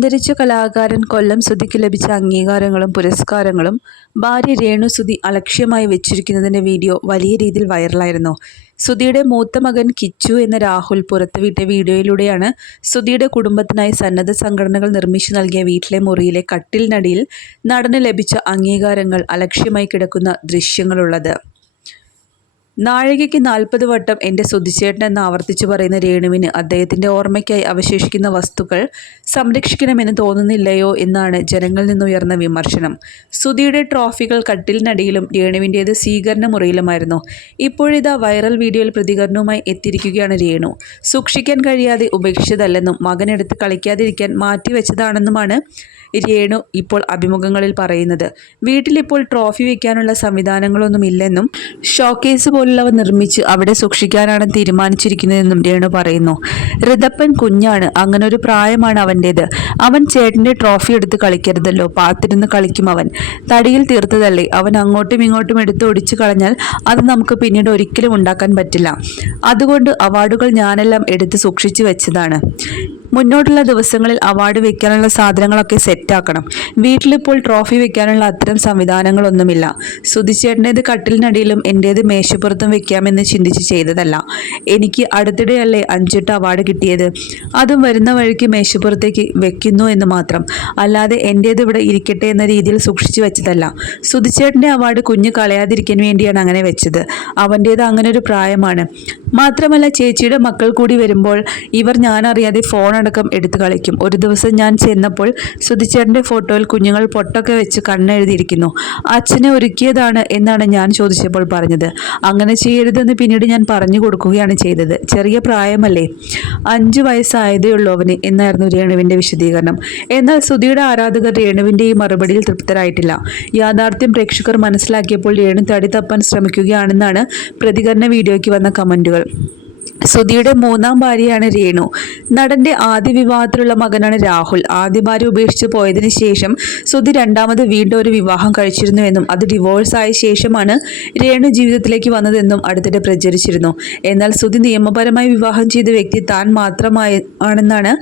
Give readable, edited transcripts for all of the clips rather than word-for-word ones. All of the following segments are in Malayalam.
അന്തരിച്ച കലാകാരൻ കൊല്ലം സുധിക്ക് ലഭിച്ച അംഗീകാരങ്ങളും പുരസ്കാരങ്ങളും ഭാര്യ രേണു സുധി അലക്ഷ്യമായി വെച്ചിരിക്കുന്നതിൻ്റെ വീഡിയോ വലിയ രീതിയിൽ വൈറലായിരുന്നു. സുധിയുടെ മൂത്ത മകൻ കിച്ചു എന്ന രാഹുൽ പുറത്തുവിട്ട വീഡിയോയിലൂടെയാണ് സുധിയുടെ കുടുംബത്തിനായി സന്നദ്ധ സംഘടനകൾ നിർമ്മിച്ചു നൽകിയ വീട്ടിലെ മുറിയിലെ കട്ടിലിനടിയിൽ നടന് ലഭിച്ച അംഗീകാരങ്ങൾ അലക്ഷ്യമായി കിടക്കുന്ന ദൃശ്യങ്ങളുള്ളത്. നാഴികയ്ക്ക് 40 വട്ടം എൻ്റെ സുധിച്ചേട്ടൻ എന്ന് ആവർത്തിച്ചു പറയുന്ന രേണുവിന് അദ്ദേഹത്തിൻ്റെ ഓർമ്മയ്ക്കായി അവശേഷിക്കുന്ന വസ്തുക്കൾ സംരക്ഷിക്കണമെന്ന് തോന്നുന്നില്ലയോ എന്നാണ് ജനങ്ങളിൽ നിന്നുയർന്ന വിമർശനം. സുധിയുടെ ട്രോഫികൾ കട്ടിലിനടിയിലും രേണുവിൻ്റേത് സ്വീകരണ മുറിയിലുമായിരുന്നു. ഇപ്പോഴിതാ വൈറൽ വീഡിയോയിൽ പ്രതികരണവുമായി എത്തിയിരിക്കുകയാണ് രേണു. സൂക്ഷിക്കാൻ കഴിയാതെ ഉപേക്ഷിച്ചതല്ലെന്നും മകനെടുത്ത് കളിക്കാതിരിക്കാൻ മാറ്റിവെച്ചതാണെന്നുമാണ് രേണു ഇപ്പോൾ അഭിമുഖങ്ങളിൽ പറയുന്നത്. വീട്ടിലിപ്പോൾ ട്രോഫി വയ്ക്കാനുള്ള സംവിധാനങ്ങളൊന്നുമില്ലെന്നും ഷോക്കേസ് പോലുള്ളവ നിർമ്മിച്ച് അവിടെ സൂക്ഷിക്കാനാണ് തീരുമാനിച്ചിരിക്കുന്നതെന്നും രേണു പറയുന്നു. ഋതപ്പൻ കുഞ്ഞാണ്, അങ്ങനൊരു പ്രായമാണ് അവൻ്റേത്. അവൻ ചേട്ടൻ്റെ ട്രോഫി എടുത്ത് കളിക്കരുതല്ലോ, പാത്തിരുന്ന് കളിക്കും. അവൻ തടിയിൽ തീർത്തതല്ലേ, അവൻ അങ്ങോട്ടും ഇങ്ങോട്ടും എടുത്ത് ഒടിച്ചു കളഞ്ഞാൽ അത് നമുക്ക് പിന്നീട് ഒരിക്കലും ഉണ്ടാക്കാൻ പറ്റില്ല. അതുകൊണ്ട് അവാർഡുകൾ ഞാനെല്ലാം എടുത്ത് സൂക്ഷിച്ചു വെച്ചതാണ്. മുന്നോട്ടുള്ള ദിവസങ്ങളിൽ അവാർഡ് വെക്കാനുള്ള സാധനങ്ങളൊക്കെ സെറ്റാക്കണം. വീട്ടിലിപ്പോൾ ട്രോഫി വെക്കാനുള്ള അത്തരം സംവിധാനങ്ങളൊന്നുമില്ല. സുധിച്ചേട്ടൻ്റേത് കട്ടിലിനടിയിലും എൻ്റേത് മേശപ്പുറത്തും വെക്കാമെന്ന് ചിന്തിച്ച് ചെയ്തതല്ല. എനിക്ക് അടുത്തിടെയല്ലേ 5-8 അവാർഡ് കിട്ടിയത്. അതും വരുന്ന വഴിക്ക് മേശപ്പുറത്തേക്ക് വെക്കുന്നു എന്ന് മാത്രം. അല്ലാതെ എൻ്റേത് ഇവിടെ ഇരിക്കട്ടെ എന്ന രീതിയിൽ സൂക്ഷിച്ചു വെച്ചതല്ല. സുധിച്ചേട്ടൻ്റെ അവാർഡ് കുഞ്ഞ് കളയാതിരിക്കാൻ വേണ്ടിയാണ് അങ്ങനെ വെച്ചത്. അവൻ്റേത് അങ്ങനൊരു പ്രായമാണ്. മാത്രമല്ല ചേച്ചിയുടെ മക്കൾ കൂടി വരുമ്പോൾ ഇവർ ഞാനറിയാതെ ഫോൺ അടക്കം എടുത്തു കളിക്കും. ഒരു ദിവസം ഞാൻ ചെന്നപ്പോൾ സുധിച്ചേട്ടൻ്റെ ഫോട്ടോയിൽ കുഞ്ഞുങ്ങൾ പൊട്ടൊക്കെ വെച്ച് കണ്ണെഴുതിയിരിക്കുന്നു. അച്ഛനെ ഒരുക്കിയതാണ് എന്നാണ് ഞാൻ ചോദിച്ചപ്പോൾ പറഞ്ഞത്. അങ്ങനെ ചെയ്യരുതെന്ന് പിന്നീട് ഞാൻ പറഞ്ഞു കൊടുക്കുകയാണ് ചെയ്തത്. ചെറിയ പ്രായമല്ലേ, 5 വയസ്സായതേ ഉള്ളൂ അവന് എന്നായിരുന്നു രേണുവിൻ്റെ വിശദീകരണം. എന്നാൽ സുധിയുടെ ആരാധകർ രേണുവിൻ്റെ ഈ മറുപടിയിൽ തൃപ്തരായിട്ടില്ല. യാഥാർത്ഥ്യം പ്രേക്ഷകർ മനസ്സിലാക്കിയപ്പോൾ രേണു തടി തപ്പാൻ ശ്രമിക്കുകയാണെന്നാണ് പ്രതികരണ വീഡിയോയ്ക്ക് വന്ന കമൻറ്റുകൾ. സുധിയുടെ 3ാം ഭാര്യയാണ് രേണു. നടന്റെ ആദ്യ വിവാഹത്തിലുള്ള മകനാണ് രാഹുൽ. ആദ്യ ഭാര്യ ഉപേക്ഷിച്ച് പോയതിനു ശേഷം സുധി 2ാമത് വീണ്ടും ഒരു വിവാഹം കഴിച്ചിരുന്നുവെന്നും അത് ഡിവോഴ്സ് ആയ ശേഷമാണ് രേണു ജീവിതത്തിലേക്ക് വന്നതെന്നും അടുത്തിടെ പ്രചരിച്ചിരുന്നു. എന്നാൽ സുധി നിയമപരമായി വിവാഹം ചെയ്ത വ്യക്തി താൻ മാത്രമാണെന്നാണ്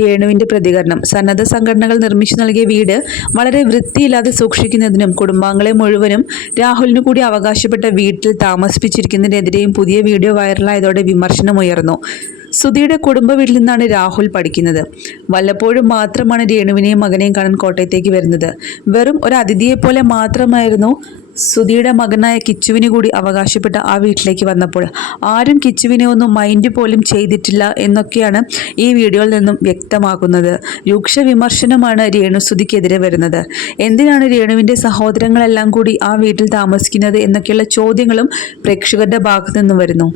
രേണുവിൻ്റെ പ്രതികരണം. സന്നദ്ധ സംഘടനകൾ നിർമ്മിച്ചു നൽകിയ വീട് വളരെ വൃത്തിയില്ലാതെ സൂക്ഷിക്കുന്നതിനും കുടുംബാംഗങ്ങളെ മുഴുവനും രാഹുലിനു കൂടി അവകാശപ്പെട്ട വീട്ടിൽ താമസിപ്പിച്ചിരിക്കുന്നതിനെതിരെയും പുതിയ വീഡിയോ വൈറലായതോടെ വിമർശനമുയർന്നു. സുധിയുടെ കുടുംബ വീട്ടിൽ നിന്നാണ് രാഹുൽ പഠിക്കുന്നത്. വല്ലപ്പോഴും മാത്രമാണ് രേണുവിനെയും മകനെയും കാണാൻ കോട്ടയത്തേക്ക് വരുന്നത്. വെറും ഒരു അതിഥിയെപ്പോലെ മാത്രമായിരുന്നു സുധിയുടെ മകനായ കിച്ചുവിനെ കൂടി അവകാശപ്പെട്ട ആ വീട്ടിലേക്ക് വന്നപ്പോൾ. ആരും കിച്ചുവിനെ ഒന്നും മൈൻഡ് പോലും ചെയ്തിട്ടില്ല എന്നൊക്കെയാണ് ഈ വീഡിയോയിൽ നിന്നും വ്യക്തമാക്കുന്നത്. രൂക്ഷ വിമർശനമാണ് രേണു സുധിക്കെതിരെ വരുന്നത്. എന്തിനാണ് രേണുവിൻ്റെ സഹോദരങ്ങളെല്ലാം കൂടി ആ വീട്ടിൽ താമസിക്കുന്നത് എന്നൊക്കെയുള്ള ചോദ്യങ്ങളും പ്രേക്ഷകരുടെ ഭാഗത്തു നിന്നും വരുന്നു.